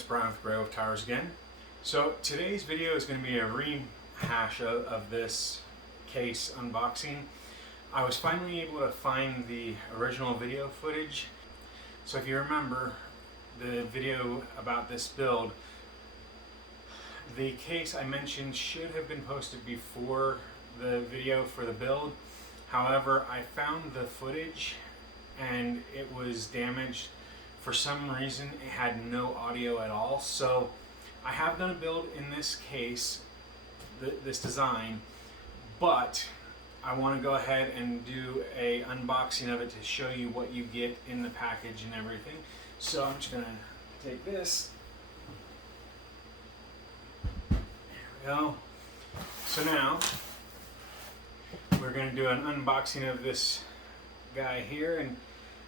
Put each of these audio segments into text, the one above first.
it's Brian with GreyWolf Towers again. So today's video is going to be a rehash of this case unboxing. I was finally able to find the original video footage. So if you remember the video about this build, the case I mentioned should have been posted before the video for the build. However, I found the footage and it was damaged. For some reason, it had no audio at all. So I have done a build in this case, this design, but I want to go ahead and do a unboxing of it to show you what you get in the package and everything. So I'm just going to take this. There we go. So now we're going to do an unboxing of this guy here, and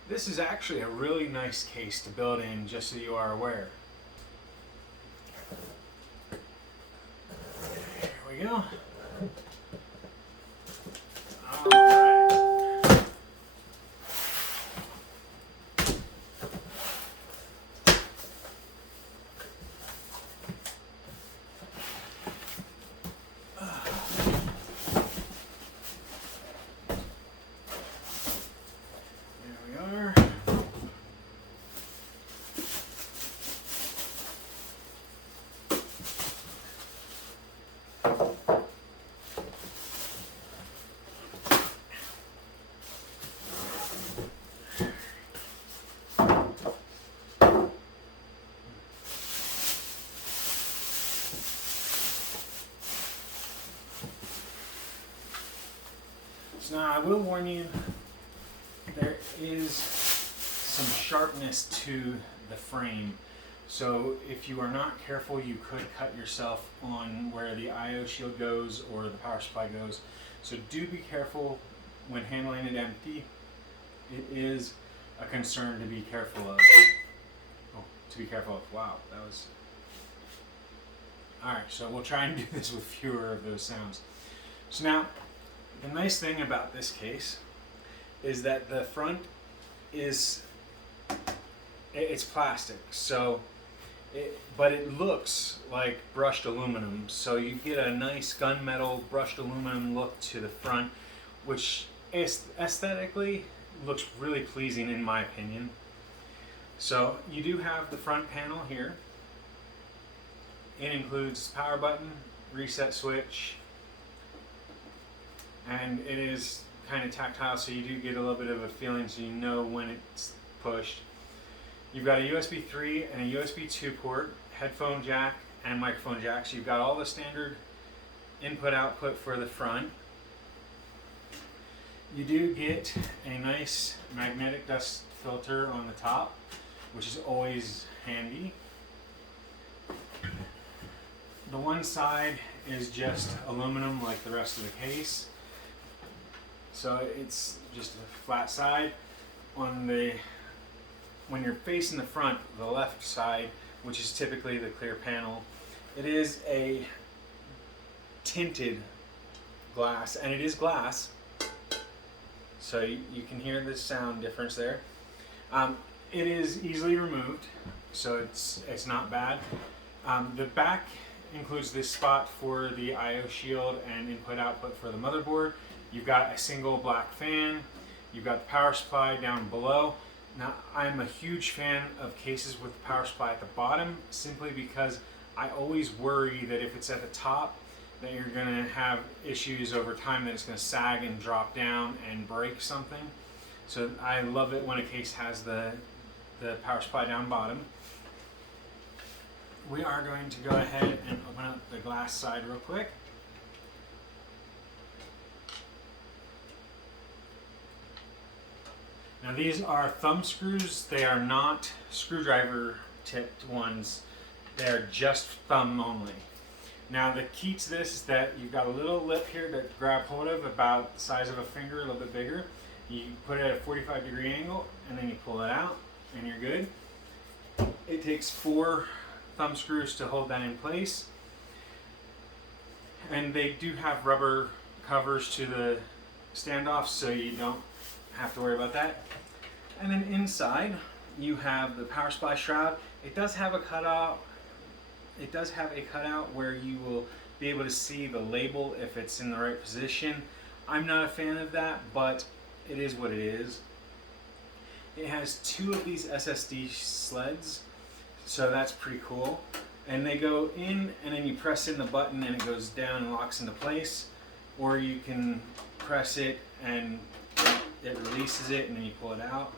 this is actually a really nice case to build in, just so you are aware. Here we go. All right. Now I will warn you, there is some sharpness to the frame. So if you are not careful, you could cut yourself on where the IO shield goes or the power supply goes. So do be careful when handling it empty. It is a concern to be careful of. Wow, that was... Alright, so we'll try and do this with fewer of those sounds. So now, the nice thing about this case is that the front is, it's plastic, so but it looks like brushed aluminum, so you get a nice gunmetal brushed aluminum look to the front, which aesthetically looks really pleasing in my opinion. So you do have the front panel here. It includes power button, reset switch, and it is kind of tactile, so you do get a little bit of a feeling, so you know when it's pushed. You've got a USB 3 and a USB 2 port, headphone jack and microphone jack, so you've got all the standard input output for the front. You do get a nice magnetic dust filter on the top, which is always handy. The one side is just aluminum like the rest of the case. So it's just a flat side. When you're facing the front, the left side, which is typically the clear panel, it is a tinted glass, and it is glass. So you can hear the sound difference there. It is easily removed, so it's not bad. The back includes this spot for the IO shield and input output for the motherboard. You've got a single black fan. You've got the power supply down below. Now, I'm a huge fan of cases with the power supply at the bottom, simply because I always worry that if it's at the top, that you're going to have issues over time, that it's going to sag and drop down and break something. So I love it when a case has the power supply down bottom. We are going to go ahead and open up the glass side real quick. Now these are thumb screws. They are not screwdriver tipped ones. They're just thumb only. Now the key to this is that you've got a little lip here to grab hold of, about the size of a finger, a little bit bigger. You put it at a 45-degree angle and then you pull it out and you're good. It takes 4 thumb screws to hold that in place. And they do have rubber covers to the standoffs, so you don't have to worry about that. And then inside you have the power supply shroud. It does have a cutout. It does have a cutout where you will be able to see the label if it's in the right position. I'm not a fan of that, but it is what it is. It has 2 of these SSD sleds, so that's pretty cool. And they go in, and then you press in the button and it goes down and locks into place. Or you can press it and it releases it and then you pull it out.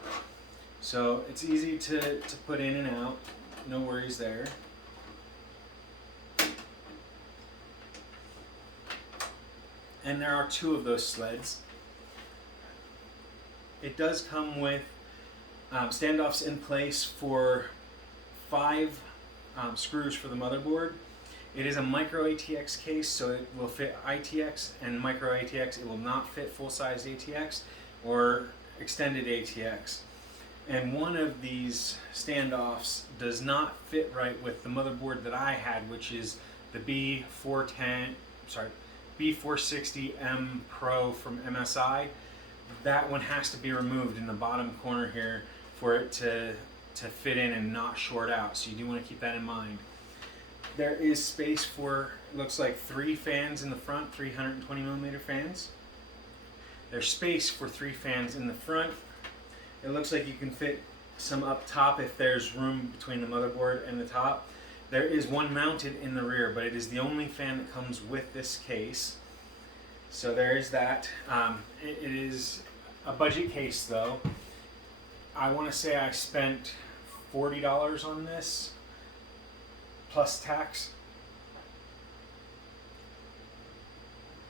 So it's easy to put in and out, no worries there. And there are 2 of those sleds. It does come with standoffs in place for 5 screws for the motherboard. It is a micro ATX case, so it will fit ITX and micro ATX. It will not fit full-size ATX or extended ATX. And one of these standoffs does not fit right with the motherboard that I had, which is the B460M Pro from MSI. That one has to be removed in the bottom corner here for it to fit in and not short out. So you do want to keep that in mind. There is space for, it looks like 3 fans in the front, 320mm fans. There's space for 3 fans in the front. It looks like you can fit some up top if there's room between the motherboard and the top. There is one mounted in the rear, but it is the only fan that comes with this case. So there is that. It is a budget case though. I want to say I spent $40 on this, plus tax.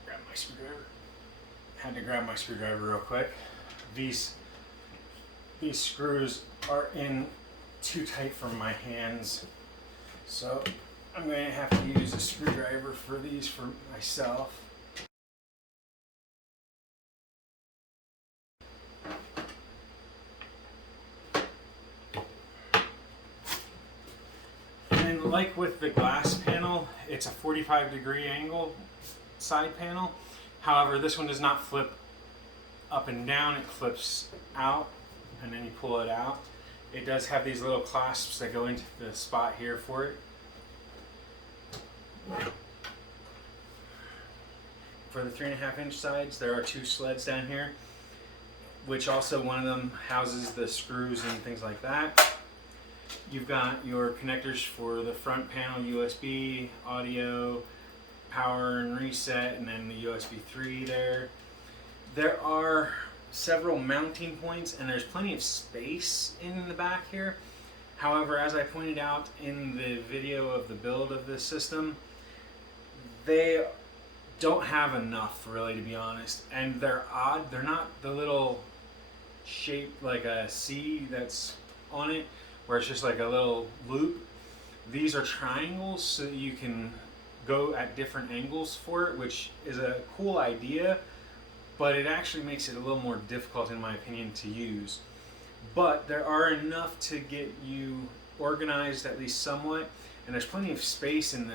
Grab my screwdriver. Had to grab my screwdriver real quick. These screws are in too tight for my hands, so I'm going to have to use a screwdriver for these for myself. And like with the glass panel, it's a 45-degree angle side panel. However, this one does not flip up and down, it flips out and then you pull it out. It does have these little clasps that go into the spot here for it. For the 3.5-inch sides, there are 2 sleds down here, which also one of them houses the screws and things like that. You've got your connectors for the front panel, USB, audio, power and reset, and then the USB 3 there. There are several mounting points and there's plenty of space in the back here. However, as I pointed out in the video of the build of this system, they don't have enough, really, to be honest. And they're odd. They're not the little shape like a C that's on it, where it's just like a little loop. These are triangles so that you can go at different angles for it, which is a cool idea, but it actually makes it a little more difficult, in my opinion, to use. But there are enough to get you organized, at least somewhat, and there's plenty of space in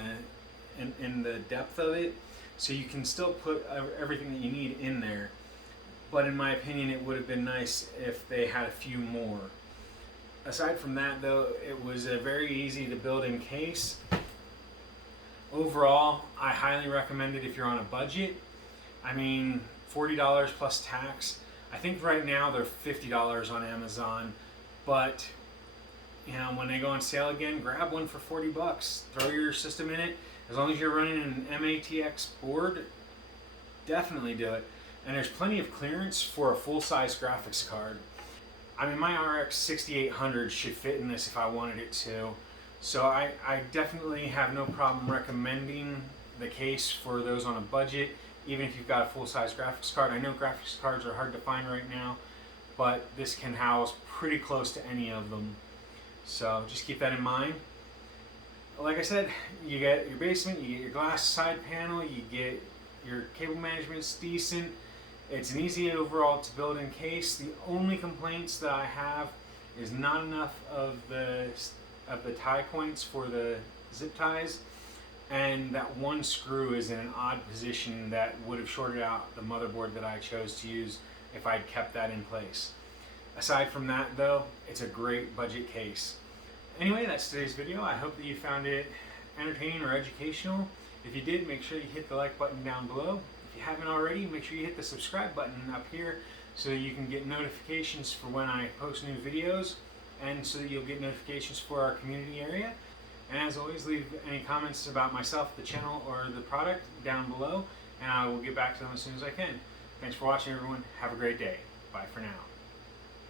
the depth of it, so you can still put everything that you need in there. But in my opinion, it would have been nice if they had a few more. Aside from that though, it was a very easy to build in case. Overall, I highly recommend it if you're on a budget. I mean, $40 plus tax. I think right now they're $50 on Amazon, but you know, when they go on sale again, grab one for 40 bucks. Throw your system in it. As long as you're running an MATX board, definitely do it. And there's plenty of clearance for a full-size graphics card. I mean, my RX 6800 should fit in this if I wanted it to. So I definitely have no problem recommending the case for those on a budget, even if you've got a full-size graphics card. I know graphics cards are hard to find right now, but this can house pretty close to any of them. So just keep that in mind. Like I said, you get your basement, you get your glass side panel, you get your cable management's decent. It's an easy overall to build in case. The only complaints that I have is not enough of the tie points for the zip ties, and that one screw is in an odd position that would have shorted out the motherboard that I chose to use if I'd kept that in place. Aside from that though, it's a great budget case. Anyway, that's today's video. I hope that you found it entertaining or educational. If you did, make sure you hit the like button down below. If you haven't already, make sure you hit the subscribe button up here so that you can get notifications for when I post new videos, and so that you'll get notifications for our community area. And as always, leave any comments about myself, the channel, or the product down below, and I will get back to them as soon as I can. Thanks for watching, everyone. Have a great day. Bye for now.